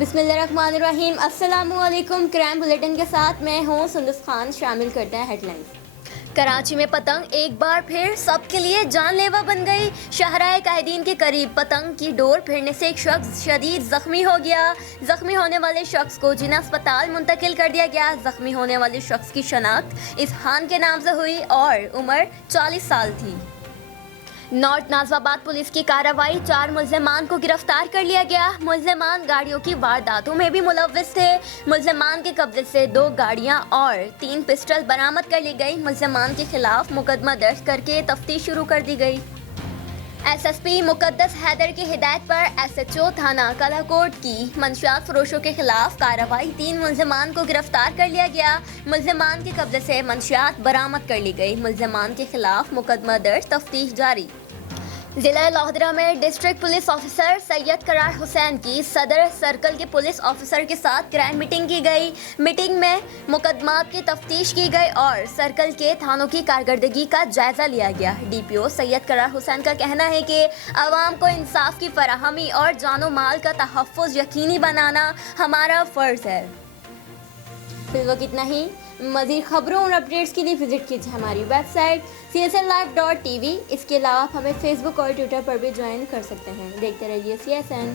बिस्मिल्लाहिर्रहमानिर्रहीम। अस्सलामुअलैकुम। Crime bulletin के साथ मैं हूँ सुंदस खान। शामिल करते हैं हेडलाइंस। कराची में पतंग एक बार फिर सबके लिए जानलेवा बन गई। शाहराह कायदीन के करीब पतंग की डोर फिरने से एक शख्स शदीद जख्मी हो गया। जख्मी होने वाले शख्स को जिला अस्पताल मुंतकिल कर दिया गया। जख्मी होने वाले शख्स की शनाख्त इसहान के नाम से हुई और उम्र 40 साल थी। नॉर्थ नाज़िबाबाद पुलिस की कार्रवाई, 4 मुल्ज़िमान को गिरफ्तार कर लिया गया। मुल्ज़िमान गाड़ियों की वारदातों में भी मुलव्विस थे। मुल्ज़िमान के कब्जे से 2 गाड़ियां और 3 पिस्टल बरामद कर ली गई। मुल्ज़िमान के खिलाफ मुकदमा दर्ज करके तफ्तीश शुरू कर दी गई। एसएसपी मुकद्दस हैदर की हिदायत पर एसएचओ थाना कलाकोट की मंशियात फरोशों के खिलाफ कार्रवाई, 3 मुल्ज़िमान को गिरफ्तार कर लिया गया। मुल्ज़िमान के कब्जे से मंशियात बरामद कर ली गई। मुल्ज़िमान के खिलाफ मुकदमा दर्ज, तफ्तीश जारी। जिला लाहौरा में डिस्ट्रिक्ट पुलिस ऑफिसर सैयद करार हुसैन की सदर सर्कल के पुलिस ऑफिसर के साथ क्राइम मीटिंग की गई। मीटिंग में मुकदमात की तफ्तीश की गई और सर्कल के थानों की कारकर्दगी का जायजा लिया गया। डीपीओ सैयद करार हुसैन का कहना है कि आवाम को इंसाफ की फराहमी और जानो माल का तहफ़्फ़ुज़ यकीनी बनाना हमारा फ़र्ज़ है। फिर वक्त इतना ही। मज़ीद खबरों और अपडेट्स के लिए विजिट कीजिए हमारी वेबसाइट csnlive.tv। इसके अलावा आप हमें फेसबुक और ट्विटर पर भी ज्वाइन कर सकते हैं। देखते रहिए CSN।